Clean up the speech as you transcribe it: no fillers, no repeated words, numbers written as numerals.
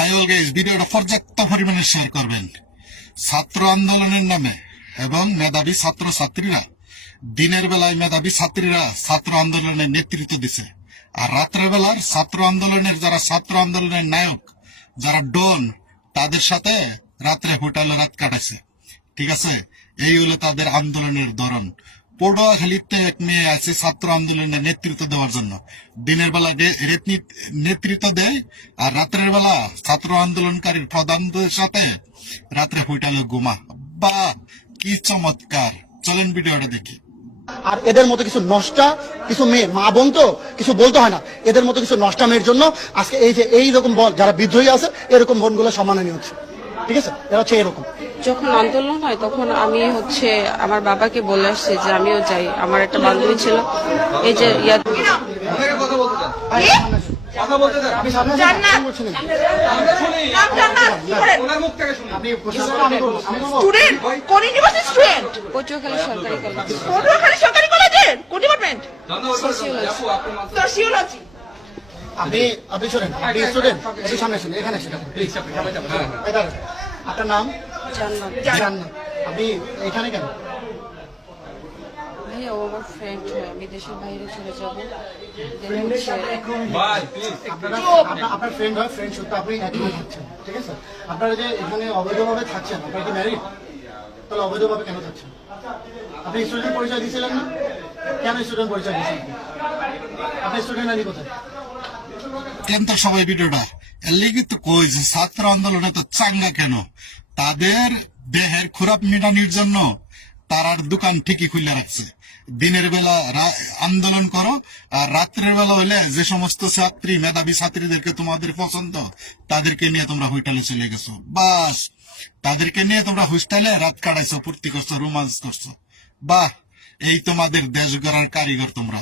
High all guys, ভিডিওটা পর্যাপ্ত পরিমাণে শেয়ার করবেন। ছাত্র আন্দোলনের নামে এবং মেধাবী ছাত্র ছাত্রীরা দিনের বেলায় মেধাবী ছাত্রীরা ছাত্র আন্দোলনের নেতৃত্ব দিছে, আর রাত্রের বেলার ছাত্র আন্দোলনের যারা ছাত্র আন্দোলনের নায়ক, যারা ডন, তাদের সাথে রাত্রে হোটেলে রাত কাটাইছে। ঠিক আছে, এই হলো তাদের আন্দোলনের ধরন। পটুয়াখালীতে এক মেয়ে আছে ছাত্র আন্দোলনের নেতৃত্ব দেওয়ার জন্য, দিনের বেলা নেতৃত্ব দেয়, আর রাত্রের বেলা ছাত্র আন্দোলনকারীর প্রধানদের সাথে রাত্রে হোটেলে ঘুমা। বা কি চমৎকার! চলেন ভিডিওটা দেখি। আর এদের মতো কিছু নষ্টা কিছু মেয়ে, মা বোন তো কিছু বলতে হয় না, এদের মতো কিছু নষ্টা মেয়ের জন্য আজকে এই যে এইরকম বোন যারা বিদ্রোহী আছে, এরকম বোনগুলো সম্মাননীয় হচ্ছে। ঠিক আছে, এরা হচ্ছে এরকম। যখন আন্দোলন হয় তখন আমি আমার বাবাকে বলে আসছি যে আমিও যাই। আমার একটা বান্ধবী ছিল, এই যে পটুয়াখালী সরকারি কলেজের কোন ডিপার্টমেন্ট? সোশিওলজি। আপনি শোনেন, আপনি স্টুডেন্ট, একটু সামনে শুনুন, এখানে শুনুন। আপনার নাম? জান্নাত। আপনি এখানে কেন? ভাইয়া, ও আমার ফ্রেন্ড হয়, আমি দেশের বাইরে চলে যাবো। আপনার ফ্রেন্ড হয়, ফ্রেন্ড সত্য আপনি এখানে থাকছেন। ঠিক আছে, আপনারা যে এখানে অবৈধভাবে থাকছেন, আপনার কি ম্যারিড? তাহলে অবৈধভাবে কেন থাকছেন? আপনি স্টুডেন্ট পরিচয় দিয়েছিলেন না? কেন স্টুডেন্ট পরিচয় দিয়েছিলেন? আপনি স্টুডেন্ট আনি কোথায়? কেন তো সবাই ভিডিওটা এর লিগে তো কই যে ছাত্র আন্দোলনে তো চাঙ্গা কেন? তাদের দেহের খুরাপ মেটানোর জন্য তারার দোকান ঠিকই খুলে রাখছে। দিনের বেলা আন্দোলন করো, আর রাত্রের বেলা হইলে যে সমস্ত ছাত্রী, মেধাবী ছাত্রীদেরকে তোমাদের পছন্দ, তাদেরকে নিয়ে তোমরা হোটেলে চলে গেছো। বাস, তাদেরকে নিয়ে তোমরা হোস্টেলে রাত কাটাইছো, ফুর্তি করছো, রোমান্স করছো। বাহ, এই তোমাদের দেশ গড়ার কারিগর তোমরা।